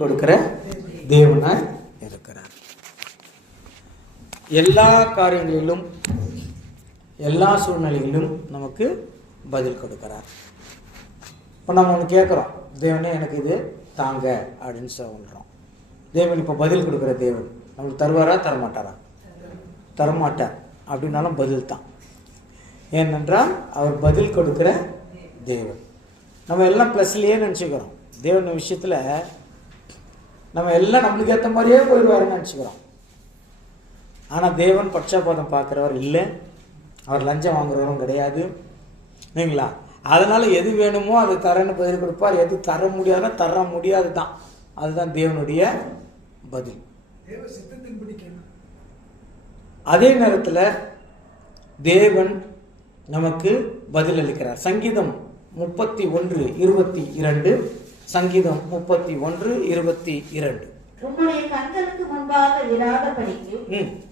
கொடுக்கிற தேவனாய் இருக்கிறார். எல்லா காரியங்களிலும் எல்லா சூழ்நிலைகளிலும் நமக்கு பதில் கொடுக்கிறார். இப்போ நம்ம ஒன்று கேட்குறோம், தேவனே எனக்கு இது தாங்க அப்படின்னு சொல்கிறோம். தேவன் இப்போ பதில் கொடுக்குற தேவன் நமக்கு தருவாரா தரமாட்டாரா? தரமாட்டார். அப்படின்னாலும் பதில் தான். ஏனென்றால் அவர் பதில் கொடுக்குற தேவன். நம்ம எல்லாம் ப்ளஸ்லேயே நினச்சிக்கிறோம். தேவன் விஷயத்தில் நம்ம எல்லாம் நம்மளுக்கு ஏற்ற மாதிரியே போயிடுவாருன்னு நினச்சிக்கிறோம். ஆனால் தேவன் பட்சபாதம் பார்க்குறவர் இல்லை. அவர் லஞ்சம் வாங்குறவரும் கிடையாது இல்லைங்களா? அதனால் எது வேணுமோ அது தரன்னு பதில் கொடுப்பார். எது தர முடியாதுன்னா தர முடியாது தான். அதுதான் தேவனுடைய பதில். அதே நேரத்தில் தேவன் நமக்கு பதில் அளிக்கிறார். சங்கீதம் 31:22. சங்கீதம் 31:22. உம்முடைய கண்களுக்கு முன்பாக இராதபடிக்கு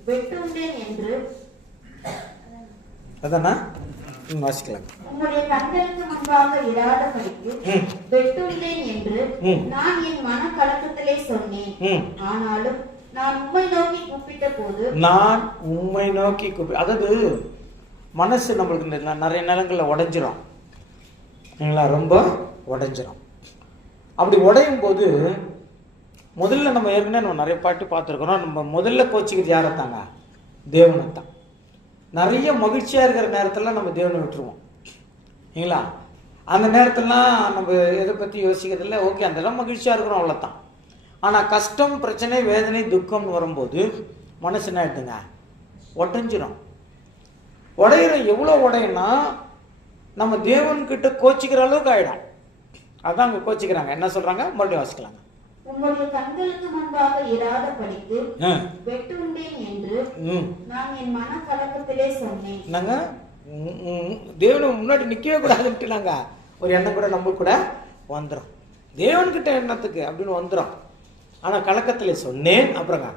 வெட்டுண்டேன் என்று அதானா வாசிக்கலாம். உம்முடைய கண்களுக்கு முன்பாக இராதபடிக்கு வெட்டுண்டேன் என்று நான் என் மனக்கலக்கத்திலே சொன்னேன். ஆனாலும் நான் உம்மை நோக்கி கூப்பிட்ட போது அதாவது மனசு நம்மளுக்கு நிறைய நேரங்களில் உடைஞ்சிரும் இல்லைங்களா? ரொம்ப உடைஞ்சிரும். அப்படி உடையும் போது முதல்ல நம்ம ஏற்கனவே நம்ம நிறைய பாட்டு பார்த்துருக்குறோம். நம்ம முதல்ல கோச்சிக்கிறது யாரை தாங்க? தேவனை தான். நிறைய மகிழ்ச்சியாக இருக்கிற நேரத்தில் நம்ம தேவனை விட்டுருவோம் இல்லைங்களா? அந்த நேரத்திலாம் நம்ம எதை பற்றி யோசிக்கிறதில்ல. ஓகே, அதெல்லாம் மகிழ்ச்சியாக இருக்கிறோம், அவ்வளோதான். ஆனால் கஷ்டம், பிரச்சனை, வேதனை, துக்கம்னு வரும்போது மனசு என்ன ஆகிடுதுங்க? உடைஞ்சிரும். உடையிற எவ்வளோ உடையனா நம்ம தேவன்கிட்ட கோச்சிக்கிற அளவுக்கு ஆகிடும். அதான் அங்கே கோச்சிக்கிறாங்க. என்ன சொல்கிறாங்க? மறுபடியும் வாசிக்கலாங்க. உம்முடைய கண்களுக்கு முன்பாக இராதபடிக்கு வெட்டுண்டேன் என்று நான் என் மனக்கலக்கத்திலே சொன்னேன். நாங்க தேவனை முன்னாடி நிற்கவே கூடாதுன்ட்டு நாங்கள் ஒரு எண்ணம் கூட நம்ம கூட வந்துடும். தேவன்கிட்ட எண்ணத்துக்கு அப்படின்னு வந்துடும். ஆனால் கலக்கத்தில் சொன்னேன். அப்புறங்க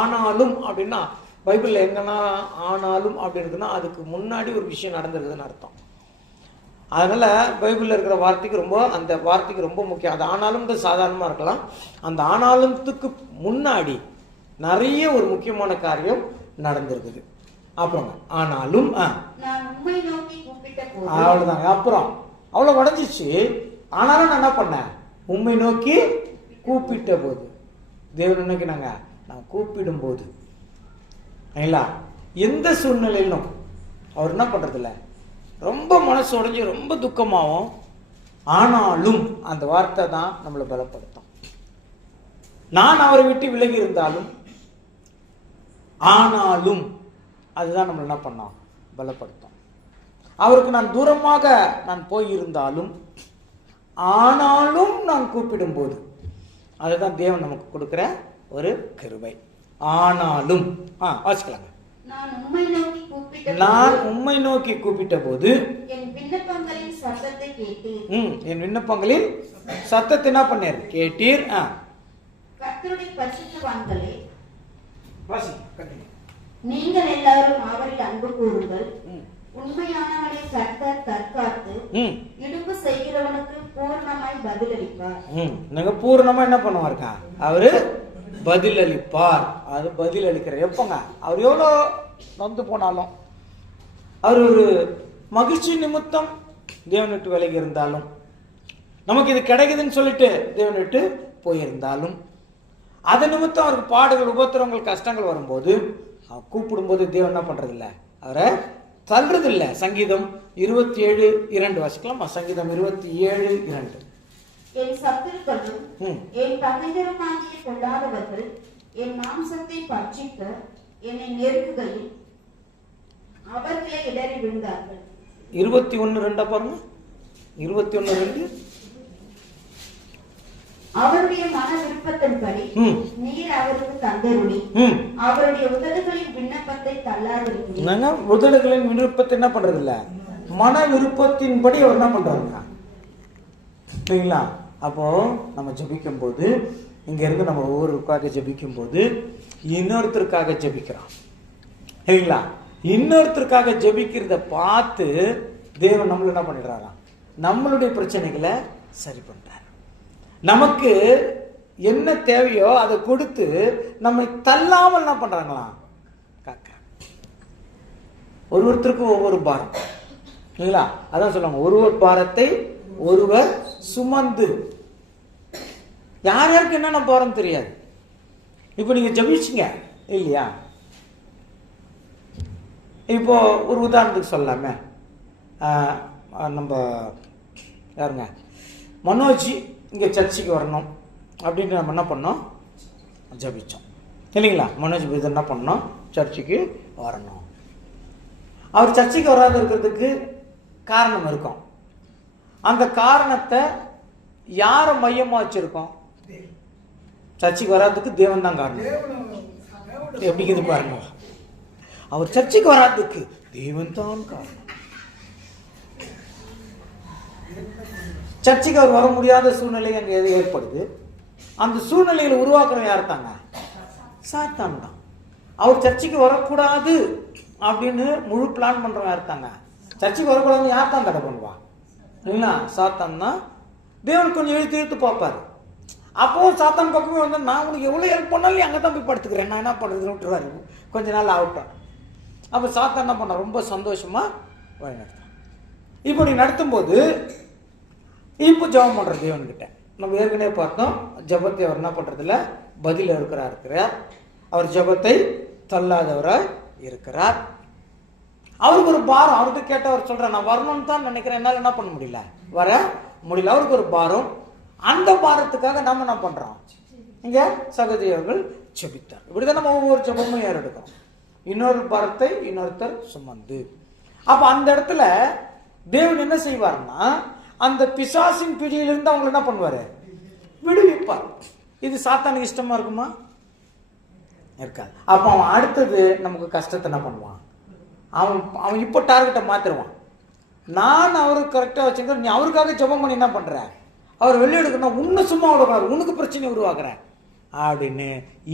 ஆனாலும் அப்படின்னா பைபிளில் எங்கன்னா ஆனாலும் அப்படி இருக்குன்னா அதுக்கு முன்னாடி ஒரு விஷயம் நடந்திருக்குதுன்னு அர்த்தம். அதனால் பைபிளில் இருக்கிற அந்த வார்த்தைக்கு ரொம்ப முக்கியம். அது ஆனாலும் சாதாரணமாக இருக்கலாம். அந்த ஆனாலும்த்துக்கு முன்னாடி நிறைய ஒரு முக்கியமான காரியம் நடந்திருக்குது. அப்புறம் ஆனாலும் அவ்வளோதாங்க. அப்புறம் அவ்வளோ உடஞ்சிச்சு. ஆனாலும் நான் என்ன பண்ணேன்? உம்மை நோக்கி கூப்பிட்ட போது. தேவன் நோக்கி நான் கூப்பிடும் போது இல்லைங்களா? எந்த சூழ்நிலையிலும் அவர் என்ன பண்ணுறதில்ல, ரொம்ப மனசு உடைஞ்சி ரொம்ப துக்கமாகும். ஆனாலும் அந்த வார்த்தை தான் நம்மளை பலப்படுத்தும். நான் அவரை விட்டு விலகி இருந்தாலும் ஆனாலும் அதுதான் நம்மளை என்ன பண்ணோம்? பலப்படுத்தும். அவருக்கு நான் தூரமாக நான் போயிருந்தாலும் ஆனாலும் நான் கூப்பிடும் போது அதுதான் தேவன் நமக்கு கொடுக்கிற ஒரு கிருபை. ஆனாலும் வாசிக்கலாங்க. நான் உம்மை நோக்கி கூப்பிட்ட போது என் விண்ணப்பங்களின் சத்தத்தை கேட்டீர். என் விண்ணப்பங்களின் சத்தத்தை என்ன பண்ணீர்? கேட்டீர். கர்த்தருடைய பரிசுத்தவான்களே, வாசி. நீங்கள் எல்லாரும் அவரில் அன்பு கூறுங்கள். உண்மையானவனை கர்த்தர் தற்காத்து இடுப்பு செய்கிறவனுக்கு பூர்ணமாய் பதிலளிப்பார். நீங்க பூர்ணமா என்ன பண்ணுவாருக்கா? அவரு பதில் அளிப்பார். அது பதில் அளிக்கிற எப்போங்க? அவர் எவ்வளோ நொந்து போனாலும், அவர் ஒரு மகிழ்ச்சி நிமித்தம் தேவன் விட்டு விலகி இருந்தாலும், நமக்கு இது கிடைக்குதுன்னு சொல்லிட்டு தேவன் விட்டு போயிருந்தாலும், அது நிமித்தம் அவருக்கு பாடுகள், உபத்திரங்கள், கஷ்டங்கள் வரும்போது அவர் கூப்பிடும்போது தேவன் என்ன பண்றதில்ல? அவரை தள்ளுறதில்லை. சங்கீதம் 27:2 வாசிக்கலாமா? சங்கீதம் 27:2. என் சத்துருக்களும் என் பகைவருமாகிய கொள்ளாதவர்கள் என் மாம்சத்தை பட்சிக்க என்னை நெருக்குகையில் அவர்களை இடறி விழுந்தார்கள். 21:2 பாருங்க. 21:2. அவருடைய மன விருப்பத்தின்படி நீர் அவருக்கு தந்தருளி அவருடைய உதடுகளின் விண்ணப்பத்தை தள்ளாதிருக்கிறீர். உதடுகளின் விருப்பத்தை என்ன பண்றது இல்ல, மன விருப்பத்தின்படி அவர் என்ன பண்றாங்க சரிங்களா? அப்போ நம்ம ஜெபிக்கும் போது இங்க இருந்து நம்ம ஒவ்வொருக்காக ஜெபிக்கும் போது இன்னொருத்தருக்காக ஜெபிக்கிறோம் சரிங்களா? இன்னொருத்தருக்காக ஜெபிக்கிறத பார்த்து தேவன் நம்மள என்ன பண்ணிடுறாராம்? நம்மளுடைய பிரச்சனைகளை சரி பண்றார். நமக்கு என்ன தேவையோ அதை கொடுத்து நம்மை தள்ளாமல் என்ன பண்றாங்களாம், காக்க. ஒருத்தருக்கும் ஒவ்வொரு பாரம் இல்லைங்களா? அதான் சொல்லுவாங்க, ஒருவர் பாரத்தை ஒருவர் சுமந்து. யார் யாருக்கு என்னென்ன பாரம் தெரியாது. இப்போ நீங்க ஜபிச்சிங்க இல்லையா? இப்போ ஒரு உதாரணத்துக்கு சொல்லலாமே, நம்ம யாருங்க மனோஜ் இங்கே சர்ச்சுக்கு வரணும் அப்படின்ட்டு நம்ம என்ன பண்ணோம், ஜபிச்சோம் இல்லைங்களா? மனோஜ் இது என்ன பண்ணோம், சர்ச்சுக்கு வரணும். அவர் சர்ச்சுக்கு வராது இருக்கிறதுக்கு காரணம் இருக்கும். அந்த காரணத்தை யாரை மையமாக வச்சிருக்கோம்? சர்ச்சுக்கு வராதுக்கு தேவன் தான் காரணம். எப்படிக்குது பாருங்க, அவர் சர்ச்சுக்கு வராதுக்கு தேவன் தான் காரணம். சர்ச்சுக்கு அவர் வர முடியாத சூழ்நிலை அங்கே எது ஏற்படுது. அந்த சூழ்நிலைகளை உருவாக்குறவன் யார் தாங்க? சாத்தான் தான். அவர் சர்ச்சுக்கு வரக்கூடாது அப்படின்னு முழு பிளான் பண்றவன் யார் தாங்க? சர்ச்சுக்கு வரக்கூடாதுன்னு யார் தான் தடை பண்ணுவா? இல்லைங்களா? சாத்தான் தான். தேவன் கொஞ்சம் இழுத்து இழுத்து பார்ப்பாரு. அப்போ சாத்தான் பக்கமே வந்து, நான் உனக்கு எவ்வளோ ஹெல்ப் பண்ணாலும் அங்கே தான் போய் படுத்துக்கிறேன், நான் என்ன பண்ணுறதுன்னு விட்டுருவாரு. கொஞ்ச நாள் ஆகட்டும். அப்போ சாத்தான் என்ன பண்ண, ரொம்ப சந்தோஷமா வழி நடத்தும். இப்போ நீ நடத்தும் போது இப்போ ஜெபம் பண்ற தேவன்கிட்ட நம்ம ஏற்கனவே பார்த்தோம். ஜெபத்தை அவர் என்ன பண்றதுல பதில் இருக்கிறார். அவர் ஜெபத்தை தள்ளாதவராய் இருக்கிறார். அவருக்கு ஒரு பாரம். அவருக்கு கேட்டவர் சொல்ற, நான் வரணும்னு தான் நினைக்கிறேன், என்னால் என்ன பண்ண முடியல, வர முடியல. அவருக்கு ஒரு பாரம். அந்த பாரத்துக்காக நம்ம என்ன பண்றோம், இங்க சகோதரி அவர்கள் ஜெபித்தார். இப்படிதான் நம்ம ஒவ்வொரு ஜெபமும் ஏறெடுக்கிறோம். இன்னொரு பாரத்தை இன்னொருத்தர் சுமந்து. அப்ப அந்த இடத்துல தேவன் என்ன செய்வார்னா, அந்த பிசாசின் பிடியிலிருந்து அவங்க என்ன பண்ணுவாரு, விடுவிப்பார். இது சாத்தானுக்கு இஷ்டமா இருக்குமா? இருக்காது. அப்ப அவன் அடுத்தது நமக்கு கஷ்டத்தை என்ன பண்ணுவான், அவன் இப்போ டார்கெட்டை மாத்திருவான். நான் அவருக்கு கரெக்டா வச்சுருக்கேன், நீ அவருக்காக ஜெபம் பண்ணி என்ன பண்ற, அவர் வெளியே எடுக்கணும், உன்னை சும்மா விடுவாரு, உனக்கு பிரச்சனை உருவாக்குற அப்படின்னு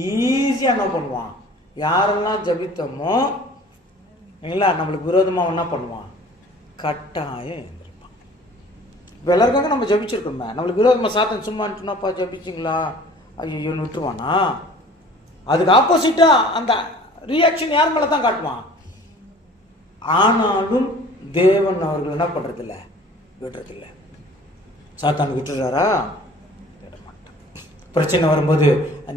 ஈஸியா என்ன பண்ணுவான். யாரெல்லாம் ஜபித்தோமோ இல்லைங்களா, நம்மளுக்கு விரோதமா என்ன பண்ணுவான், கட்டாயம் எழுந்திருப்பான். இப்போ எல்லாருக்காக நம்ம ஜபிச்சிருக்கோமே, நம்மளுக்கு விரோதமா சாத்தன் சும்மான்ட்டுனாப்பா ஜபிச்சிங்களா ஐயோன்னு விட்டுருவானா? அதுக்கு ஆப்போசிட்டா அந்த ரியாக்ஷன் யார் மேல தான் காட்டுவான். ஆனாலும் தேவன் அவர்கள் என்ன பண்றதில்ல, விடுறதில்ல. சாத்தான் விட்டுறாரா? விட மாட்டான். பிரச்சனை வரும்போது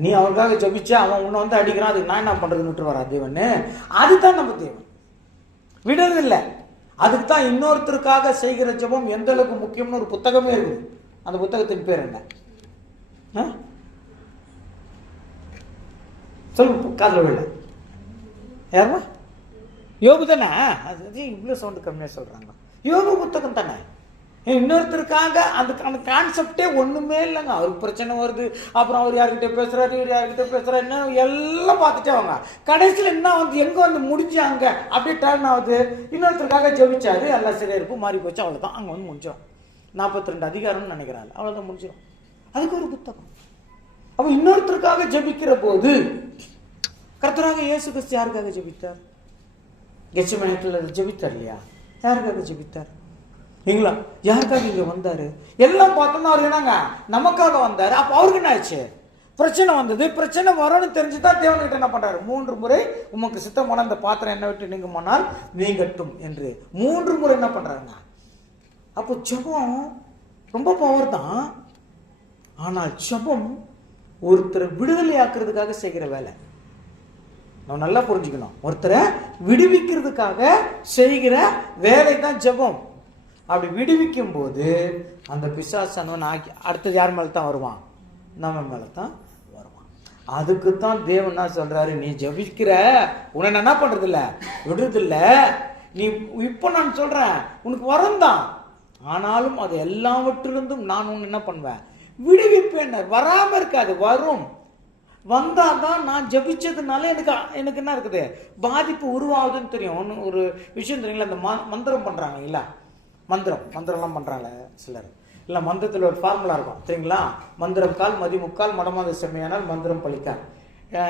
நீ அவருக்காக ஜபிச்சா அவன் உன்னை வந்து அடிக்கிறான், அதுக்கு நான் என்ன பண்றதுன்னு விட்டுருவாரா தேவன்? அதுதான் நம்ம தேவன், விடுறதில்லை. அதுக்கு தான் இன்னொருத்தருக்காக செய்கிற ஜெபம் எந்த அளவுக்கு முக்கியம்னு ஒரு புத்தகமே இருக்குது. அந்த புத்தகத்தின் பேர் என்ன சொல்லு, காதல விடல. யாருமா? யோபு தானே? அது இவ்வளோ சவுண்டு கம்மியாக சொல்றாங்க. யோபு புத்தகம் தானே. இன்னொருத்தருக்காக அந்த கான்செப்டே ஒண்ணுமே இல்லைங்க. அவருக்கு பிரச்சனை வருது, அப்புறம் அவர் யார்கிட்ட பேசுறாரு, இவர் யார்கிட்ட பேசுறாரு, என்ன எல்லாம் பார்த்துட்டே அவங்க கடைசியில் என்ன வந்து எங்க வந்து முடிஞ்சாங்க அப்படியே டர்ன் ஆகுது. இன்னொருத்தருக்காக ஜெபிச்சாரு, எல்லாம் சரியா இருப்பு மாறி போச்சு, அவ்வளவுதான். அங்க வந்து முடிஞ்சோம். 42 அதிகாரம்னு நினைக்கிறாங்க, அவ்வளவுதான் முடிஞ்சிடும். அதுக்கு ஒரு புத்தகம். அப்ப இன்னொருத்தருக்காக ஜெபிக்கிற போது கர்த்தராக இயேசு கிறிஸ்து யாருக்காக ஜெபித்தார்? கெத்செமனேல ஜெபித்தார் இல்லையா? யாருக்காக ஜெபித்தார்? நீங்களா யாருக்காக இங்க வந்தாரு? எல்லாம் பார்த்தோம்னா அவர் என்னங்க நமக்காக வந்தாரு. அப்ப அவருக்கு என்ன ஆச்சு? பிரச்சனை வந்தது. பிரச்சனை வரும்னு தெரிஞ்சுதான் தேவன்கிட்ட என்ன பண்றாரு, 3 முறை உமக்கு சித்தமான அந்த பாத்திரம் என்ன விட்டு நீங்குமானால் நீங்கட்டும் என்று 3 முறை என்ன பண்றாங்க. அப்போ ஜெபம் ரொம்ப பவர் தான். ஆனால் ஜெபம் ஒருத்தரை விடுதலை ஆக்குறதுக்காக செய்கிற வேலை. நம்ம நல்லா புரிஞ்சுக்கணும். ஒருத்தரை விடுவிக்கிறதுக்காக செய்கிற வேலை தான் ஜெபம். அப்படி விடுவிக்கும் போது அந்த பிசாசானவன் அடுத்தது யார் மேல தான் வருவான்? நம்ம மேல தான் வருவான். அதுக்கு தான் தேவன் என்ன சொல்றாரு, நீ ஜபிக்கிற உன்னை என்ன பண்றது இல்ல, விடுறது இல்ல. நீ இப்ப நான் சொல்றேன் உனக்கு வரும் தான், ஆனாலும் அது எல்லாவற்றிலிருந்தும் நான் உன்னை என்ன பண்ணுவேன், விடுவிப்பேன். வராம இருக்காது, வரும். வந்தாதான் நான் ஜபிச்சதுனால எனக்கு என்ன இருக்குது, பாதிப்பு உருவாகுதுன்னு தெரியும். ஒன்று ஒரு விஷயம் தெரியுங்களா, அந்த மந்திரம் பண்றாங்க இல்ல, மந்திரம்லாம் பண்றாங்க சிலர் இல்ல. மந்திரத்தில் ஒரு ஃபார்முலா இருக்கும் தெரியுங்களா, மந்திரம் கால் மதி முக்கால் மடமாத செம்மையானால் மந்திரம் பழிக்கால்.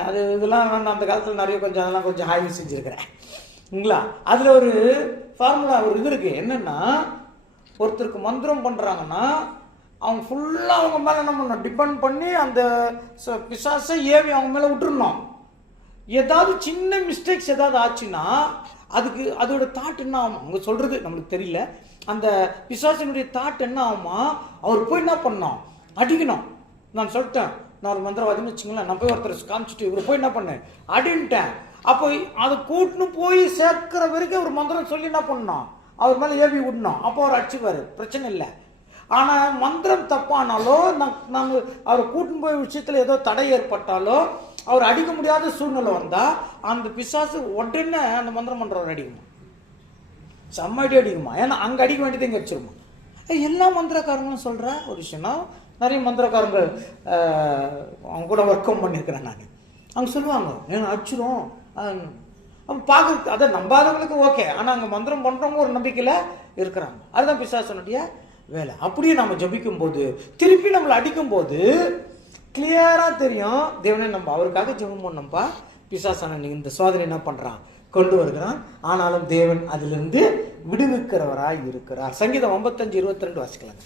அது இதெல்லாம் நான் அந்த காலத்தில் நிறைய கொஞ்சம் அதெல்லாம் கொஞ்சம் ஆய்வு செஞ்சிருக்கிறேன்ங்களா. அதுல ஒரு ஃபார்முலா ஒரு இது இருக்கு. என்னன்னா, ஒருத்தருக்கு மந்திரம் பண்றாங்கன்னா அவங்க ஃபுல்லாக அவங்க மேலே என்ன பண்ணணும், டிபெண்ட் பண்ணி அந்த பிசாசை ஏவி அவங்க மேலே விட்டுருணும். ஏதாவது சின்ன மிஸ்டேக்ஸ் ஏதாவது ஆச்சுன்னா அதுக்கு அதோட தாட் என்ன ஆகும், அவங்க சொல்கிறது நம்மளுக்கு தெரியல. அந்த பிசாசினுடைய தாட் என்ன ஆகுமா, அவர் போய் என்ன பண்ணோம், அடிக்கணும். நான் சொல்லிட்டேன், நான் ஒரு மந்திரவாதின்னு வச்சுங்களேன், நான் போய் ஒருத்தர் காமிச்சிட்டு இவர் போய் என்ன பண்ணேன், அடின்ட்டேன். அப்போ அதை கூட்டுன்னு போய் சேர்க்கிற வரைக்கும் ஒரு மந்திரம் சொல்லி என்ன பண்ணணும், அவர் மேலே ஏவி விடணும். அப்போ அவர் அடிச்சுப்பார், பிரச்சனை இல்லை. ஆனால் மந்திரம் தப்பானாலோ நாங்கள் அவரை கூட்டின்னு போய் விஷயத்தில் ஏதோ தடை ஏற்பட்டாலோ அவர் அடிக்க முடியாத சூழ்நிலை வந்தால் அந்த பிசாசு உடனே அந்த மந்திரம் பண்ணுறவர் அடிக்குமா, செம்மடி அடிக்குமா. ஏன்னா அங்கே அடிக்க வேண்டியது இங்கே வச்சிருமா. எல்லா மந்திரக்காரங்களும் சொல்கிற ஒரு விஷயம்னா, நிறைய மந்திரக்காரங்க அவங்க கூட ஒர்க்கம் பண்ணியிருக்கிறேன் நான். அவங்க சொல்லுவாங்க ஏன்னா அடிச்சிரும். அப்போ பார்க்குறது அதை நம்பாதவங்களுக்கு ஓகே, ஆனால் அங்கே மந்திரம் பண்ணுறவங்க ஒரு நம்பிக்கையில் இருக்கிறாங்க. அதுதான் பிசாசனுடைய வேலை. அப்படியே நம்ம ஜபிக்கும் போது திருப்பி நம்மளை அடிக்கும்போது கிளியராக தெரியும், தேவனே நம்ம அவருக்காக ஜெபம் பண்ணோம்ப்பா, பிசாசான இந்த சோதனை என்ன பண்ணுறான், கொண்டு வருகிறான். ஆனாலும் தேவன் அதிலிருந்து விடுவிக்கிறவராய் இருக்கிறார். சங்கீதம் 55:22 வாசிக்கலாங்க.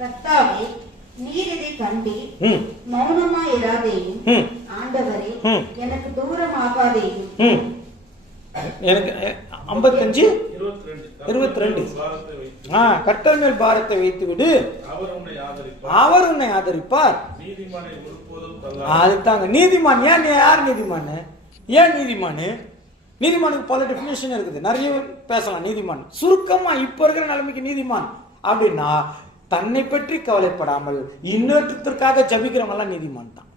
கர்த்தாவே, நீர் இதை கண்டீர், மௌனமாய் இராதேயும். ஆண்டவரே, எனக்கு தூரமாகாதேயும். எனக்கு 55:22 கர்த்தர் மேல் பாரத்தை வைத்து விடு, அவர் உன்னை ஆதரிப்பார். அதுதாங்க நீதிமான். ஏன் யார் நீதிமான், ஏன் நீதிமான்? நீதிமானுக்கு பல டெஃபினேஷன் இருக்குது, நிறைய பேசலாம். நீதிமான் சுருக்கமா இப்ப இருக்கிற நிலைமைக்கு நீதிமான் அப்படின்னா தன்னை பற்றி கவலைப்படாமல் இன்னொருத்தருக்காக ஜபிக்கிறவங்க எல்லாம் நீதிமான் தான்.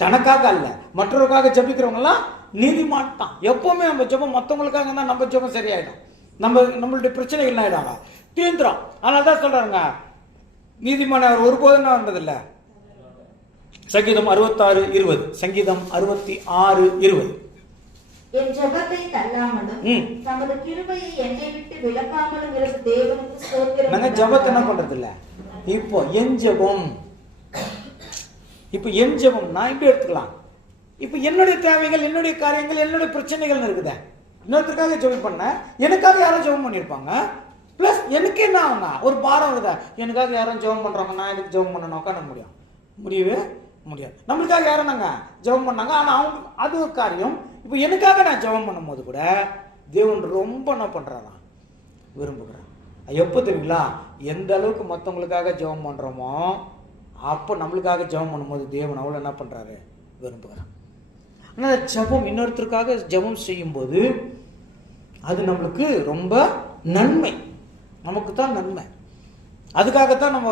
தனக்காக அல்ல, மற்றவருக்காக ஜபிக்கிறவங்க எல்லாம் நீதிமான் தான். எப்பவுமே நம்ம ஜபம் மற்றவங்களுக்காக தான் நம்ம ஜபம் சரியாயிடும், நம்மளுடைய பிரச்சனைகள் என்ன ஆயிடாங்க, தீந்துரும். அதனால தான் சொல்றாங்க நீதிமான அவர் ஒருபோதும் வந்ததில்லை. சங்கீதம் 66:20. சங்கீதம் 66:20. என் ஜெபத்தை தள்ளாமலும் தமது கிருபையை என்னை விட்டு விலக்காமலும் இருந்த தேவனுக்கு ஸ்தோத்திரம். நாங்க ஜெபத்தை என்ன பண்றது இல்ல. இப்போ என் ஜெபம், இப்போ என் ஜெபம் நான் இப்படி எடுத்துக்கலாம். இப்போ என்னுடைய தேவைகள், என்னுடைய காரியங்கள், என்னுடைய பிரச்சனைகள் இருக்குதா, இன்னொருத்தருக்காக ஜெபம் பண்ண, எனக்காக யாரும் ஜெபம் பண்ணியிருப்பாங்க. பிளஸ் எனக்கு என்ன ஆகுங்க, ஒரு பாரம் இருக்குதா, எனக்காக யாரும் ஜெபம் பண்றாங்க, நான் எனக்கு ஜெபம் பண்ணணும் உட்கார முடியவே முடியாது. நம்மளுக்காக யாரும் நாங்க ஜெபம் பண்ணாங்க, ஆனா அவங்க அது ஒரு காரியம். இப்போ எனக்காக நான் ஜெபம் பண்ணும் போது கூட தேவன் ரொம்ப என்ன பண்றாராம், விரும்புகிறான். எப்போ தெரியுங்களா, எந்த அளவுக்கு மற்றவங்களுக்காக ஜெபம் பண்றோமோ அப்போ நம்மளுக்காக ஜெபம் பண்ணும்போது தேவன் அவ்வளோ என்ன பண்றாரு, விரும்புகிறான். ஆனால் ஜெபம் இன்னொருத்தருக்காக ஜெபம் செய்யும்போது அது நம்மளுக்கு ரொம்ப நன்மை, நமக்கு தான் நன்மை. அதுக்காகத்தான் நம்ம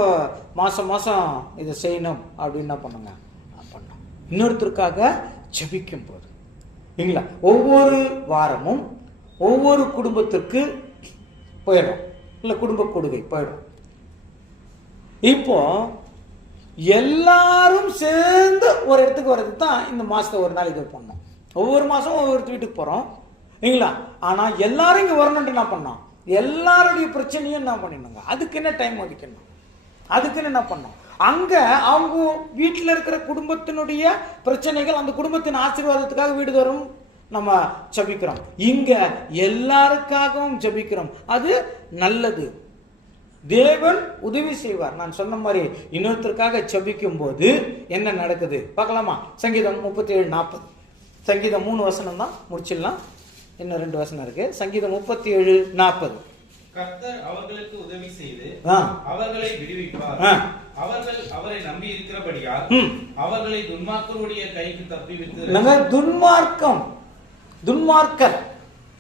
மாதம் மாதம் இதை செய்யணும் அப்படின்னு என்ன பண்ணுங்க பண்ணோம். இன்னொருத்தருக்காக ஜெபிக்கும் போது இல்லைங்களா, ஒவ்வொரு வாரமும் ஒவ்வொரு குடும்பத்திற்கு போயிடும், இல்லை குடும்ப கொடுகை போயிடும். இப்போ எல்லாரும் சேர்ந்து ஒரு இடத்துக்கு வர்றதுக்கு தான் இந்த மாசத்தை ஒரு நாள் இது பண்ணோம். ஒவ்வொரு மாசமும் ஒவ்வொரு வீட்டுக்கு போறோம் இல்லைங்களா. ஆனா எல்லாரும் இங்க வரணும்னு என்ன பண்ணோம், எல்லாருடைய பிரச்சனையும் என்ன பண்ணிருந்தாங்க, அதுக்கு என்ன டைம் ஒதுக்கணும், அதுக்குன்னு என்ன பண்ணோம். அங்க அவங்க வீட்டில் இருக்கிற குடும்பத்தினுடைய பிரச்சனைகள், அந்த குடும்பத்தின் ஆசீர்வாதத்துக்காக வீடு தோறும் நம்ம ஜபிக்கிறோம். இங்க எல்லாருக்காகவும் ஜபிக்கிறோம், அது நல்லது. தேவன் உதவி செய்வார். நான் சொன்ன மாதிரி இன்னொருத்தருக்காக ஜபிக்கும் போது என்ன நடக்குது பார்க்கலாமா. சங்கீதம் 37:40. சங்கீதம் 3 வசனம் தான் முடிச்சிடலாம், இன்னும் 2 வசனம் இருக்கு. சங்கீதம் 37:40. கர்த்தர் அவர்களுக்கு உதவி செய்து அவர்களை விடுவிப்பார். அவர்கள் அவரை நம்பி இருக்கிறபடியால் அவர்களை துன்மார்க்கருடைய கைக்கு தப்புவித்து. துன்மார்க்கர்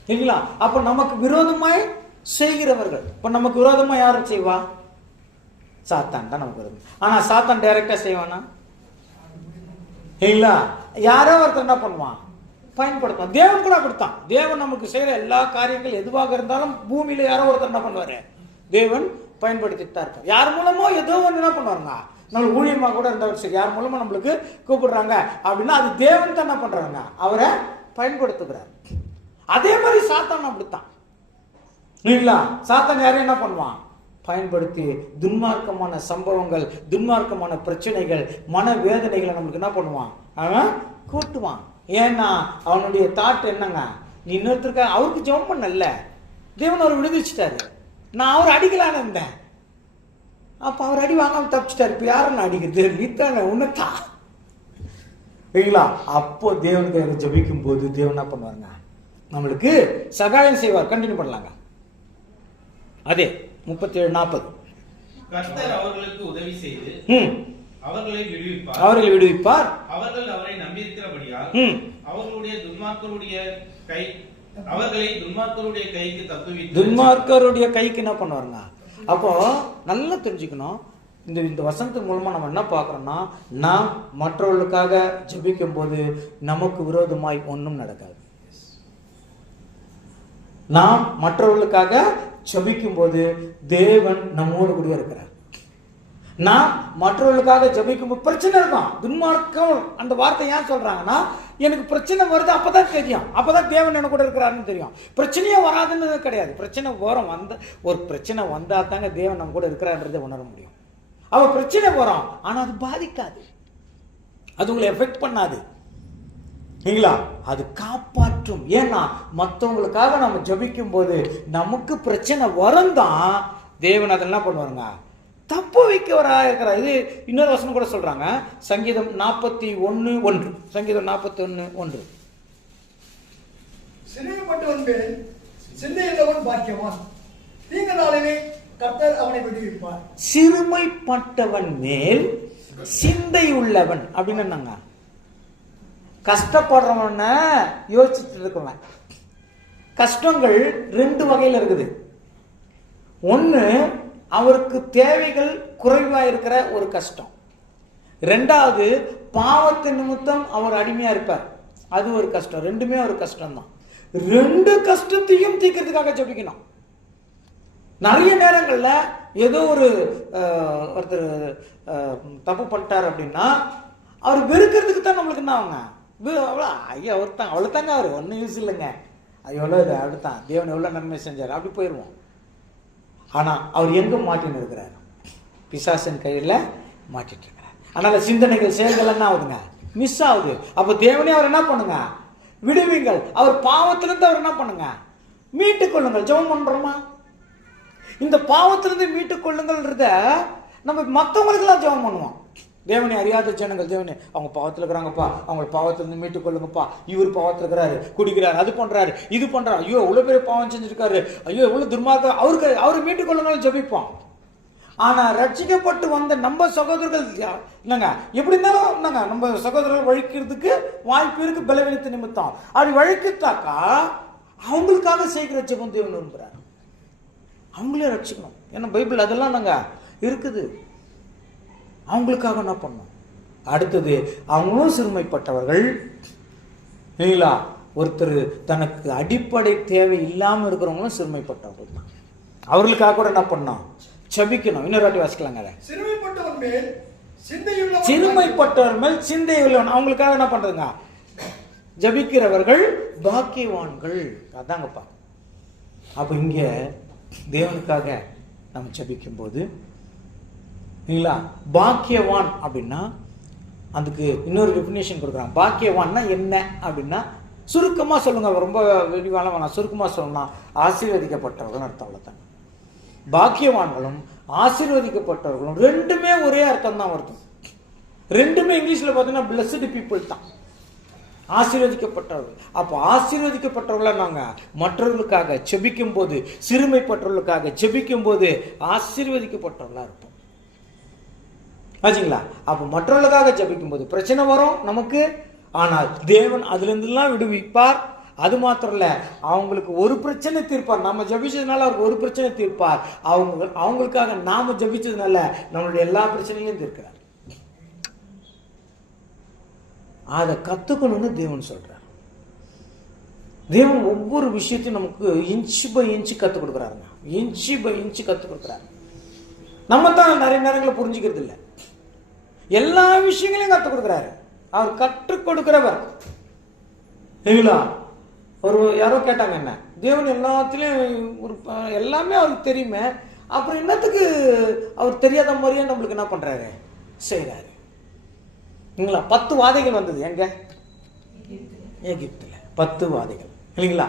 இல்லைங்களா, அப்ப நமக்கு விரோதமாய் செய்கிறவர்கள். இப்ப நமக்கு விரோதமா யாரும் செய்வா, சாத்தான் தான் நமக்கு விரோதம். ஆனா சாத்தான் டைரக்டா செய்வானா இல்லைங்களா, யாரோ ஒருத்தர் என்ன பண்ணுவான், பயன்படுத்தும். தேவன் கூட அப்படித்தான். தேவன் நமக்கு செய்யற எல்லா காரியங்கள் எதுவாக இருந்தாலும் பூமியில யாரோ ஒருத்தர் என்ன பண்ணுவாரு, தேவன் பயன்படுத்திட்டு தான் இருப்பார். யார் மூலமோ ஏதோ ஒன்று என்ன பண்ணுவாருங்க, நம்ம ஊழியமா கூட இருந்தாலும் சரி, யார் மூலமா நம்மளுக்கு கூப்பிடுறாங்க அப்படின்னா அது தேவன் தான் என்ன பண்றாங்க, அவரை பயன்படுத்துகிறார். அதே மாதிரி சாத்தான் அப்படித்தான் இல்லைங்களா. சாத்தான் யாரும் என்ன பண்ணுவான், பயன்படுத்தி துன்மார்க்கமான சம்பவங்கள், துன்மார்க்கமான பிரச்சனைகள், மன வேதனைகளை நம்மளுக்கு என்ன பண்ணுவான், அவன் கூட்டுவான். ஏன்னா அவனுடைய தாட் என்னங்க, நீ இன்னொருத்தருக்காக அவருக்கு ஜெபம் பண்ணல, தேவன் அவர் விடுவிச்சிட்டாரு. நான் அவர் அடிக்கலான்னு இருந்தேன். அப்போ அவர் அடி வாங்காமல் தப்பிச்சிட்டாரு. இப்போ யாரும் அடிக்கிறது? நீத்தானே உன்னதான் இல்லைங்களா? அப்போ தேவனுக்கு ஜபிக்கும் போது தேவன் என்ன பண்ணுவாருங்க? நம்மளுக்கு சகாயம் செய்வார். கண்டினியூ பண்ணலாங்க. அதே 37-40. கர்த்தர் அவர்களுக்கு உதவி செய்து அவர்களை விடுவிப்பார். அவர்கள் அவரை நம்பியிருக்கிறபடியால் அவர்களுடைய துன்மார்க்கருடைய கைக்கு தப்புவித்து துன்மார்க்கருடைய கைக்கு என்ன பண்ணுவாருங்க? அப்போ நல்லா தெரிஞ்சுக்கணும். இந்த வசனத்தின் மூலமா நம்ம என்ன பார்க்கறோம்னா, நாம் மற்றவர்களுக்காக ஜெபிக்கும் போது நமக்கு விரோதமாய் ஒன்றும் நடக்காது. நாம் மற்றவர்களுக்காக ஜெபிக்கும் போது தேவன் நம்மோடு கூட இருக்கிறார். நான் மற்றவர்களுக்காக ஜெபிக்கும் போது பிரச்சனை இருக்கும். துன்மார்க்கம் அந்த வார்த்தை ஏன் சொல்றாங்கன்னா, எனக்கு பிரச்சனை வருது அப்பதான் தெரியும், அப்பதான் தேவன் என்ன கூட இருக்கிறாருன்னு தெரியும். பிரச்சனையே வராதுன்னு கிடையாது. பிரச்சனை வரும். ஒரு பிரச்சனை வந்தா தாங்க தேவன் நம்ம கூட இருக்கிறான்றதை உணர முடியும். அவ பிரச்சனை வரும், ஆனா அது பாதிக்காது, அது உங்களை எஃபெக்ட் பண்ணாது. இல்லைங்களா? அது காப்பாற்றும். ஏன்னா மற்றவங்களுக்காக நம்ம ஜபிக்கும் போது நமக்கு பிரச்சனை வரும் தான் தேவன் அதெல்லாம் பண்ணுவாருங்க, தப்பு வைக்கவராக இருக்கிறார். இது இன்னொரு வசனம் கூட சொல்றாங்க. சங்கீதம் 41:1. சங்கீதம் 41:1. சிறுமைப்பட்டவன் மேல் சிந்தையுள்ளவன் பாக்கியவான், தீங்கு நாளிலே கர்த்தர் அவனை விடுவிப்பார். சிறுமைப்பட்டவன் மேல் சிந்தை உள்ளவன் அப்படின்னு என்னங்க? கஷ்டப்படுறவன யோசிச்சுட்டு இருக்கவன். கஷ்டங்கள் 2 வகையில் இருக்குது. ஒன்று, அவருக்கு தேவைகள் குறைவாக இருக்கிற ஒரு கஷ்டம். 2வது, பாவத்தின் நிமித்தம் அவர் அடிமையா இருப்பார், அது ஒரு கஷ்டம். 2மே ஒரு கஷ்டம் தான். 2 கஷ்டத்தையும் தீர்க்கிறதுக்காக ஜெபிக்கணும். நிறைய நேரங்கள்ல ஏதோ ஒருத்தர் தப்பு பண்ணிட்டார் அப்படின்னா அவர் வெறுக்கிறதுக்கு தான் நம்மளுக்கு என்ன ஆகுங்க? ஐயா அவர் தான், அவ்வளோ தாங்க, அவர் ஒன்றும் யூஸ் இல்லைங்க, அது எவ்வளோ இது அப்படித்தான், தேவன் எவ்வளோ நன்மை செஞ்சார், அப்படி போயிடுவோம். ஆனால் அவர் எங்கே மாட்டின்னு இருக்கிறார்? பிசாசின் கையில் மாட்டிட்டு இருக்கிறார். அதனால சிந்தனைகள் செயல்கள் என்ன ஆகுதுங்க? மிஸ் ஆகுது. அப்போ தேவனே அவர் என்ன பண்ணுங்க? விடுவீங்கள். அவர் பாவத்திலிருந்து அவர் என்ன பண்ணுங்க? மீட்டுக் கொள்ளுங்கள். ஜெபம் பண்றோமா? இந்த பாவத்திலிருந்து மீட்டுக் கொள்ளுங்கள்ன்றத நம்ம மற்றவங்களுக்கெல்லாம் ஜெபம் பண்ணுவோம். தேவனை அறியாத ஜனங்கள், தேவனே அவங்க பாவத்தில் இருக்கிறாங்கப்பா, அவங்க பாவத்திலிருந்து மீட்டுக் கொள்ளுங்கப்பா, இவர் பாவத்தில் இருக்கிறாரு, குடிக்கிறாரு, அது பண்றாரு, இது பண்றாரு, ஐயோ இவ்வளவு பெரிய பாவம் செஞ்சிருக்காரு, ஐயோ இவ்வளவு துர்மார்க்கம், அவரு மீட்டுக் கொள்ளுங்களும் ஜெபிப்போம். ஆனா ரட்சிக்கப்பட்டு வந்த நம்ம சகோதரர்கள் என்னங்க, எப்படி இருந்தாலும் என்னங்க, நம்ம சகோதரர்கள் வழிக்கிறதுக்கு வாய்ப்பு இருக்கு, பலவீனத்து நிமித்தம். அப்படி வழிக்கிட்டாக்கா அவங்களுக்காக செய்கிற ஜெபம் தேவன் விரும்புறாரு. அவங்களே ரட்சிக்கணும். ஏன்னா பைபிள் அதெல்லாம் நாங்க இருக்குது. அவங்களுக்காக என்ன பண்ணணும்? அடுத்தது, அவங்களும் சிறுமைப்பட்டவர்கள் இல்லைங்களா? ஒருத்தர் தனக்கு அடிப்படை தேவை இல்லாமல் இருக்கிறவங்களும் சிறுமைப்பட்டவர்கள் தான். அவர்களுக்காக கூட என்ன பண்ணணும்? ஜெபிக்கணும். இன்னொரு வாட்டி வாசிக்கலாங்க. சிறுமைப்பட்டவன் மேல் சிந்தை உள்ளவன், அவங்களுக்காக என்ன பண்றதுங்க? ஜெபிக்கிறவர்கள் பாக்கியவான்கள். அதாங்கப்பா. அப்ப இங்க தேவனுக்காக நம்ம ஜெபிக்கும் போது இல்லைங்களா, பாக்கியவான் அப்படின்னா அதுக்கு இன்னொரு டெஃபினேஷன் கொடுக்குறாங்க. பாக்கியவான்னா என்ன அப்படின்னா, சுருக்கமாக சொல்லுங்க, ரொம்ப விரிவான வேணாம், சுருக்கமாக சொல்லலாம், ஆசீர்வதிக்கப்பட்டவர்கள் அர்த்தம். அவ்வளோதான். பாக்கியவான்களும் ஆசீர்வதிக்கப்பட்டவர்களும் 2மே ஒரே அர்த்தம் தான் வருது. 2மே இங்கிலீஷில் பார்த்தீங்கன்னா பிளஸ்டு பீப்புள் தான், ஆசீர்வதிக்கப்பட்டவர்கள். அப்போ ஆசீர்வதிக்கப்பட்டவர்களா நாங்கள் மற்றவர்களுக்காக ஜெபிக்கும் போது, சிறுமைப்பட்டவர்களுக்காக ஜெபிக்கும் போது ஆசீர்வதிக்கப்பட்டவர்களா இருப்போம். ஆச்சுங்களா? அப்போ மற்றவர்களுக்காக ஜெபிக்கும் போது பிரச்சனை வரும் நமக்கு, ஆனால் தேவன் அதுலேருந்துலாம் விடுவிப்பார். அது மாத்திரம் இல்ல, அவங்களுக்கு ஒரு பிரச்சனை தீர்ப்பார். நம்ம ஜெபிச்சதுனால அவருக்கு ஒரு பிரச்சனை தீர்ப்பார். அவங்களுக்காக நாம ஜெபிச்சதுனால நம்மளுடைய எல்லா பிரச்சனைகளையும் தீர்க்கிறார். அதை கத்துக்கணும்னு தேவன் சொல்றார். தேவன் ஒவ்வொரு விஷயத்தையும் நமக்கு இன்ச்சு பை இன்ச்சு கற்றுக் கொடுக்குறாருங்க. இன்ச்சு பை இன்ச்சு கற்றுக் கொடுக்குறாரு. நம்ம தான் நிறைய நேரங்களில் புரிஞ்சுக்கிறது இல்லை. எல்லா விஷயங்களையும் கற்றுக் கொடுக்குறாரு. அவர் கற்றுக் கொடுக்கிறவர் இல்லைங்களா? ஒரு யாரோ கேட்டாங்க, என்ன தேவன் எல்லாத்துலேயும் எல்லாமே அவருக்கு தெரியுமே, அப்புறம் என்னத்துக்கு அவர் தெரியாத மாதிரியே நம்மளுக்கு என்ன பண்றாரு? செய்கிறாரு. இல்லைங்களா? 10 வாதைகள் வந்தது எங்க? எகிப்துல 10 வாதைகள் இல்லைங்களா?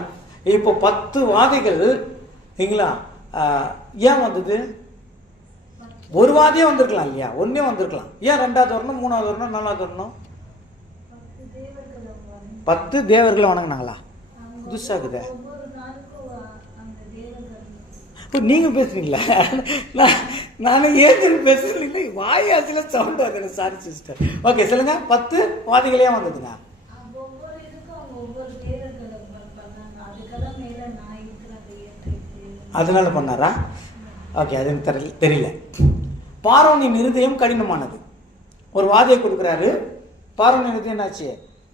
இப்போ 10 வாதைகள் சரிங்களா? ஏன் வந்தது? ஒரு வாதியே வந்திருக்கலாம் இல்லையா? ஒன்னே வந்திருக்கலாம். ஏன் 2வது வரணும், 3வது வரணும், 4வது வரணும்? 10 தேவர்களை வணங்கினாங்களா? புதுசாகுதே. நீங்க பேசுறீங்களா? நான் ஏன் பேசுறீங்க? வாயாசில சவுண்ட் ஆகுது. Sorry sister. ஓகே, சொல்லுங்க. 10 வாதிகளே வந்ததுங்க. அதனால பண்ணாரா? ஓகே, அது எனக்கு தெரியல. பார்வோனின் இருதயம் கடினமானது. ஒரு வாதியை கொடுக்குறாரு. பார்வோனின் இருதயம் என்னாச்சு?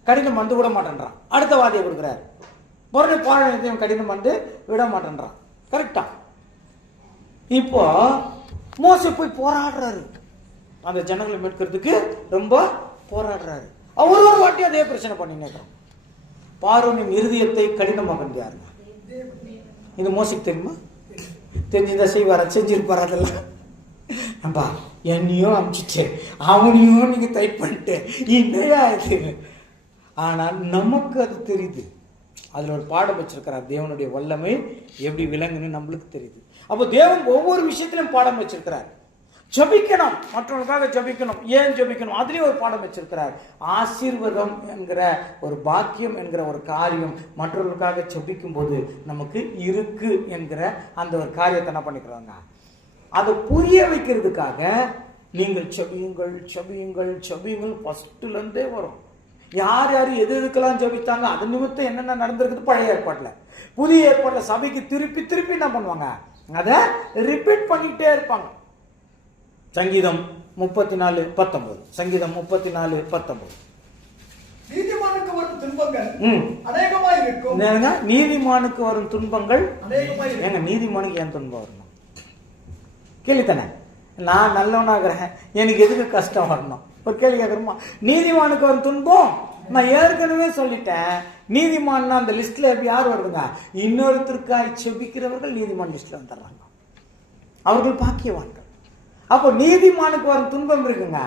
கடினம் வந்து விட மாட்டேன்றான். அடுத்த வாதியை கொடுக்குறாரு. மறுபடியும் பார்வோனின் இருதயம் கடினம் வந்து விட மாட்டேன்றான். கரெக்டா? இப்போ மோசே போய் போராடுறாரு. அந்த ஜனங்களை மீட்கிறதுக்கு ரொம்ப போராடுறாரு. ஒரு வாட்டி அதே பிரச்சனை பண்ணின்னு இருக்கிறோம். பார்வோனின் இருதயத்தை கடினமாக யாருங்க? இது மோசைக்கு தெரியுமா? தெரிஞ்சுதான் செய்வாரா? செஞ்சிருப்பாரா? அதெல்லாம் அப்பா என்னையும் அனுப்பிச்சுட்டு அவனையும் நீங்க டைப் பண்ணிட்டு என்னையா இது. ஆனால் நமக்கு அது தெரியுது. அதுல ஒரு பாடம் வச்சிருக்கிறார். தேவனுடைய வல்லமை எப்படி விளங்குன்னு நம்மளுக்கு தெரியுது. அப்போ தேவன் ஒவ்வொரு விஷயத்திலும் பாடம் வச்சிருக்கிறார். ஜபிக்கணும், மற்றவர்களுக்காக ஜபிக்கணும். ஏன் ஜபிக்கணும்? அதுலேயும் ஒரு பாடம் வச்சிருக்கிறார். ஆசீர்வாதம் என்கிற ஒரு பாக்கியம் என்கிற ஒரு காரியம் மற்றவர்களுக்காக ஜபிக்கும் போது நமக்கு இருக்கு என்கிற அந்த ஒரு காரியத்தை என்ன பண்ணிக்கிறாங்க, அதை புரிய வைக்கிறதுக்காக நீங்கள் ஜபியுங்கள் ஜபியுங்கள் ஜபியுங்கள் ஃபர்ஸ்ட்ல இருந்தே வரும். யார் யார் எது எதுக்கெல்லாம் ஜபித்தாங்க, அது நிமித்தம் என்னென்ன நடந்திருக்குது பழைய ஏற்பாட்டில். புதிய ஏற்பாட்டில் சபைக்கு திருப்பி திருப்பி என்ன பண்ணுவாங்க, அதை ரிப்பீட் பண்ணிக்கிட்டே இருப்பாங்க. சங்கீதம் 34:19. சங்கீதம் 34:19. நீதிமானுக்கு வரும் துன்பங்கள் அநேகமாய் இருக்கும். நீதிமானுக்கு வரும் துன்பங்கள் ஏங்க, நீதிமானுக்கு ஏன் துன்பம் வரணும்? கேள்வித்தானே. நான் நல்லவனாகிறேன், எனக்கு எதுக்கு கஷ்டம் வரணும்? ஒரு கேள்வி கேட்கணுமா? நீதிமானுக்கு வரும் துன்பம் நான் ஏற்கனவே சொல்லிட்டேன். நீதிமான் அந்த லிஸ்ட்ல யார் வருதுங்க? இன்னொருத்தருக்காய் செபிக்கிறவர்கள் நீதிமான் லிஸ்ட்ல வந்துடுறாங்க. அவர்கள் பாக்கியவான்கள். அப்போ நீதிமானுக்கு வரும் துன்பம் இருக்குங்க.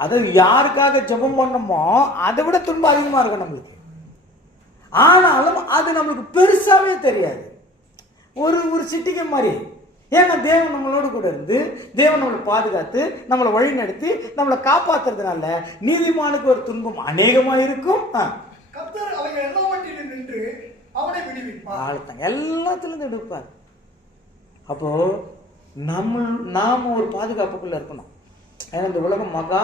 அது யாருக்காக ஜெபம் பண்ணமோ அதை விட துன்பம் அதிகமா இருக்கும் நம்மளுக்கு. ஆனாலும் அது நம்மளுக்கு பெருசாவே தெரியாது. ஒரு சிட்டிகை மாதிரி. ஏன்னா தேவன் நம்மளோட கூட இருந்து தேவன் நம்மளை பாதுகாத்து நம்மளை வழி நடத்தி நம்மளை காப்பாத்துறதுனால நீதிமானுக்கு ஒரு துன்பம் அநேகமா இருக்கும். கர்த்தர் அவங்க எல்லாவற்றிலும் நின்று அவனை விடுவிப்பார். எல்லாத்திலிருந்து எடுப்பார். அப்போ நாம ஒரு பாதுகாப்புக்குள்ள இருக்கணும். ஏன்னா இந்த உலகம் மகா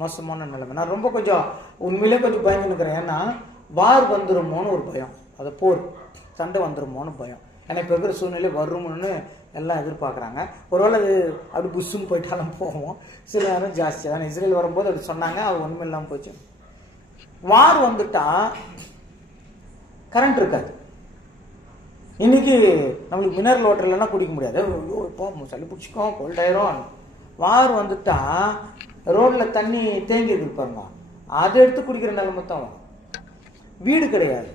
மோசமான நிலைமை. நான் ரொம்ப கொஞ்சம் உண்மையிலே கொஞ்சம் பயந்து நிற்கிறேன். ஏன்னா வார் வந்துருமோன்னு ஒரு பயம், அது போர் சண்டை வந்துருமோன்னு பயம். ஏன்னா இப்போ இருக்கிற சூழ்நிலை வரும்னு எல்லாம் எதிர்பார்க்குறாங்க. ஒருவேளை அது அப்படி புஷ்ஷுன்னு போயிட்டாலும் போவோம். சில நேரம் ஜாஸ்தியாக தான். இஸ்ரேல் வரும்போது அப்படி சொன்னாங்க, அது ஒன்றும் இல்லாமல் போச்சு. வார் வந்துட்டா கரண்ட் இருக்காது. இன்னைக்கு நம்மளுக்கு மினரல் வாட்டர் இல்லைன்னா குடிக்க முடியாது. இப்போ சளி பிடிச்சிக்கும், கோல்ட் ஆயிரும். வார் வந்துட்டா ரோட்டில் தண்ணி தேங்கி இருப்பாருங்க, அதை எடுத்து குடிக்கிற நிலைமை தான். வீடு கிடையாது,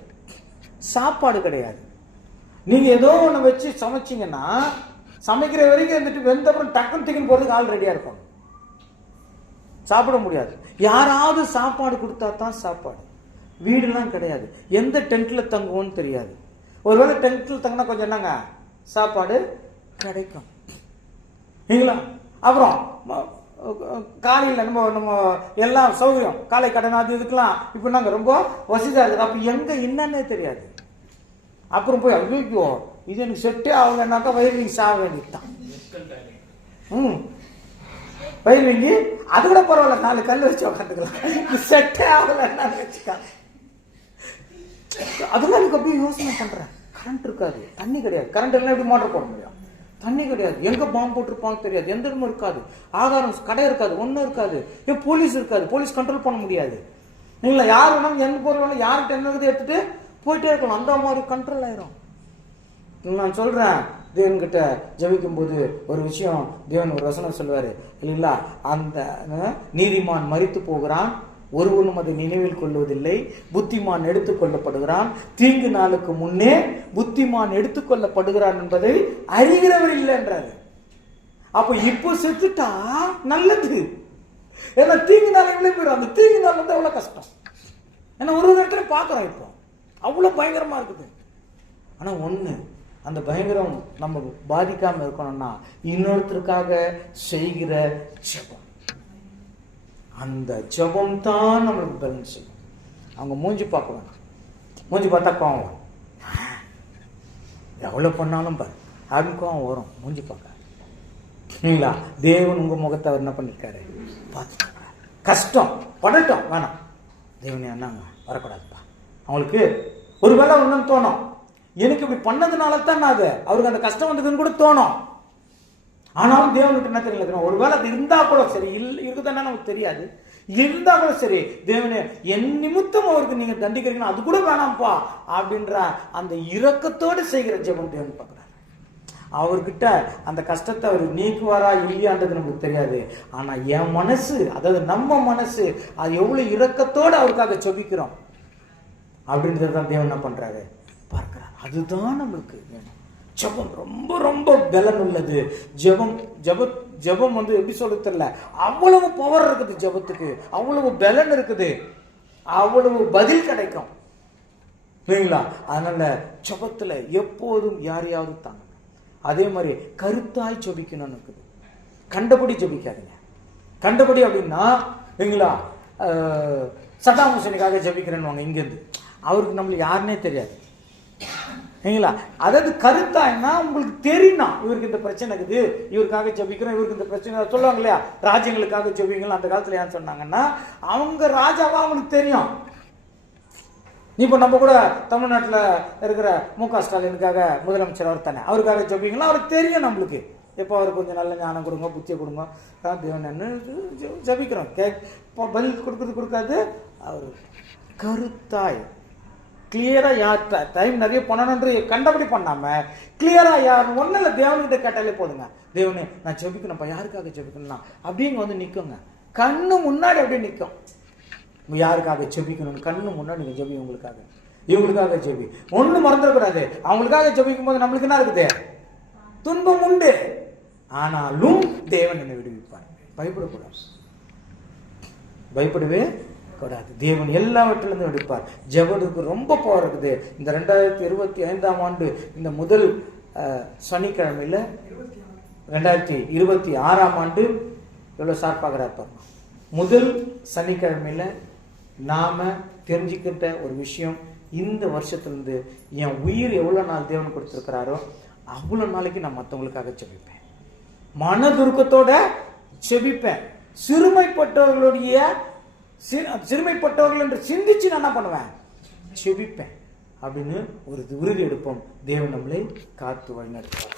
சாப்பாடு கிடையாது. நீங்கள் ஏதோ ஒன்று வச்சு சமைச்சிங்கன்னா சமைக்கிற வரைக்கும் இருந்துட்டு வெந்தப்புறம் டக்குன்னு தூக்கின்னு போகிறதுக்கு ஆள் ரெடியாக இருக்கும். சாப்பிட முடியாது. யாராவது சாப்பாடு கொடுத்தா தான் சாப்பாடு. வீடுலாம் கிடையாது. எந்த டென்ட்டில் தங்குவோன்னு தெரியாது. ஒருவேளை டென்ட்டில் தங்கினா கொஞ்சம் என்னங்க சாப்பாடு கிடைக்கும் இல்லைங்களா? அப்புறம் காலையில் நம்ம எல்லாம் சௌகரியம், காலை கடன் அது இதுக்கெல்லாம் இப்போ நாங்கள் ரொம்ப வசதியாக இருக்குது. அப்போ எங்கே என்னன்னே தெரியாது. அப்புறம் போய் ஐயோ இது எனக்கு செட்டே ஆகலைன்னாக்கா வயிறு வீங்கி சாக வேண்டியதுதான். வயிறு வீங்கி அது கூட பரவாயில்ல, 4 கல் வச்சு உட்காந்துக்கலாம். செட்டே ஆகலைன்னா வச்சுக்கா. அதெல்லாம் எனக்கு அப்படியே யோசனை பண்றேன். கரண்ட் இருக்காது, தண்ணி கிடையாது. கரண்ட் எல்லாம் எப்படி மோட்டர் போட முடியும்? தண்ணி கிடையாது. எங்க பாம்பு போட்டிருப்பாங்க தெரியாது. எந்த இடமும் இருக்காது. ஆதாரம் கடை இருக்காது, ஒன்றும் இருக்காது. ஏன் போலீஸ் இருக்காது, போலீஸ் கண்ட்ரோல் பண்ண முடியாது. நீங்களா யார் வேணாலும் எந்த பொருள் வேணாலும் யார்கிட்ட என்ன எடுத்துட்டு போயிட்டே இருக்கலாம். அந்த மாதிரி கண்ட்ரோல் ஆயிரும். நான் சொல்றேன், தேவன்கிட்ட ஜெபிக்கும் போது ஒரு விஷயம் தேவன் ஒரு வசனம் சொல்லுவாரு இல்லைங்களா? அந்த நீதிமான் மரித்து போகிறான், ஒருவனும் அதை நினைவில் கொள்வதில்லை. புத்திமான் எடுத்துக் கொள்ளப்படுகிறான், தீங்கு நாளுக்கு முன்னே புத்திமான் எடுத்துக்கொள்ளப்படுகிறான் என்பதை அறிகிறவர் இல்லை என்றாரு. அப்போ இப்போ செத்துட்டா நல்லது. ஏன்னா தீங்கு நாள் எவ்வளவு போயிடும். அந்த தீங்கு நாள் வந்து அவ்வளவு கஷ்டம். ஏன்னா ஒரு இடத்துல பாக்குறோம் இப்போ அவ்வளவு பயங்கரமா இருக்குது. ஆனா ஒண்ணு, அந்த பயங்கரம் நம்ம பாதிக்காம இருக்கணும்னா இன்னொருத்தருக்காக செய்கிற ஜெபம், அந்த ஜெபம் தான் நம்மளுக்கு பலன் செய்யும். அவங்க மூஞ்சி பார்க்க வேணாம், மூஞ்சி பார்த்தா கோவம் வரும். எவ்வளோ பண்ணாலும் பாரு அப்படின்னு கோவம் வரும், மூஞ்சி பார்க்க இல்லைங்களா? தேவன் உங்க முகத்தை அவர் என்ன பண்ணிருக்காரு பார்த்து, கஷ்டம் படட்டும் வேணாம், தேவனே என்னங்க வரக்கூடாதுப்பா. அவங்களுக்கு ஒரு வேளை ஒன்றும் தோணும், எனக்கு இப்படி பண்ணதுனால தான் அது அவருக்கு அந்த கஷ்டம் வந்ததுன்னு கூட தோணும். ஆனாலும் தேவனுக்கு என்ன தெரியல, ஒருவேளை அது இருந்தா கூட சரி, இருக்குதுன்னா நமக்கு தெரியாது, இருந்தா கூட சரி, தேவனே என் நிமித்தம் அவருக்கு நீங்க தண்டிக்கிறீங்கன்னா அது கூட வேணாம்ப்பா அப்படின்ற அந்த இரக்கத்தோடு செய்கிற ஜெபம் தேவன் பார்க்குறாரு. அவர்கிட்ட அந்த கஷ்டத்தை அவர் நீக்குவாரா இல்லையான்றது நமக்கு தெரியாது. ஆனா என் மனசு, அதாவது நம்ம மனசு, அது எவ்வளவு இரக்கத்தோடு அவருக்காக ஜெபிக்கிறோம் அப்படின்றது தான் தேவன் என்ன பண்றாரு பார்க்கிறார். அதுதான் நம்மளுக்கு வேணும். ஜெபம் ரொம்ப ரொம்ப பலன் உள்ளது. ஜெபம் வந்து எப்படி சொல்ல தெரியல, அவ்வளவு பவர் இருக்குது ஜெபத்துக்கு, அவ்வளவு பலன் இருக்குது, அவ்வளவு பதில் கிடைக்கும் இல்லைங்களா? அதனால ஜெபத்துல எப்போதும் யாரையாவது தாங்க. அதே மாதிரி கருத்தாய் ஜெபிக்கணும்னு இருக்குது. கண்டபடி ஜெபிக்காதீங்க. கண்டபடி அப்படின்னா இல்லைங்களா, சதாம் ஹுசேனுக்காக ஜெபிக்கிறேன்னு இங்கேருந்து அவருக்கு நம்மளுக்கு யாருன்னே தெரியாது இல்லைங்களா? அதாவது கருத்தாய்னா உங்களுக்கு தெரியணும், இவருக்கு இந்த பிரச்சனை இருக்குது, இவருக்காக ஜெபிக்கிறோம், இவருக்கு இந்த பிரச்சனை சொல்லுவாங்க இல்லையா, ராஜ்யங்களுக்காக ஜெபிங்களா அந்த காலத்துல ஏன் சொன்னாங்கன்னா அவங்க ராஜாவா அவங்களுக்கு தெரியும். இப்போ நம்ம கூட தமிழ்நாட்டில் இருக்கிற மு.க. ஸ்டாலினுக்காக முதலமைச்சர் அவர் தானே, அவருக்காக ஜெபிங்களா அவருக்கு தெரியும் நம்மளுக்கு. எப்போ அவர் கொஞ்சம் நல்ல ஞானம் கொடுங்க, புத்தியை கொடுங்க, தேவன் ஜெபிக்கிறோம், பதில் கொடுக்காது அவர் கருத்தாய் கிளியரா யார் டைம் நிறைய பண்ணணுன்ற கண்டபடி பண்ணாம கிளியரா யார் ஒன்னும் இல்லை, தேவன்கிட்ட கேட்டாலே போதுங்க, தேவனே நான் ஜெபிக்கணும்ப்பா, யாருக்காக ஜெபிக்கணும்னா அப்படிங்க வந்து நிற்குங்க, கண்ணு முன்னாடி அப்படியே நிற்கும். யாருக்காக ஜெபிக்கணும் கண்ணு முன்னாடி நீங்க ஜெபி, உங்களுக்காக இவங்களுக்காக ஜெபி, ஒன்றும் மறந்துடக்கூடாது. அவங்களுக்காக ஜெபிக்கும் போது நம்மளுக்கு என்ன இருக்குது, துன்பம் உண்டு, ஆனாலும் தேவன் என்னை விடுவிப்பார். பயப்படக்கூடாது, பயப்படவே கூடாது. தேவன் எல்லாவற்றிலிருந்து எடுப்பார். ஜெபத்துக்கு ரொம்ப பவர் இருக்குது. இந்த 2025ஆம் ஆண்டு இந்த முதல் சனிக்கிழமையில 2026ஆம் ஆண்டு எவ்வளோ ஷார்ப்பாக இருப்பார். முதல் சனிக்கிழமையில நாம தெரிஞ்சுக்கிட்ட ஒரு விஷயம், இந்த வருஷத்துலேருந்து என் உயிர் எவ்வளோ நாள் தேவன் கொடுத்துருக்கிறாரோ அவ்வளோ நாளைக்கு நான் மற்றவங்களுக்காக ஜெபிப்பேன், மனதுருக்கத்தோட ஜெபிப்பேன், சிறுமைப்பட்டவர்கள் என்று சிந்திச்சு நான் என்ன பண்ணுவேன், ஜெபிப்பேன் அப்படின்னு ஒரு உறுதி எடுப்போம். தேவன் நம்மளை காத்து வழிநடத்துவார்.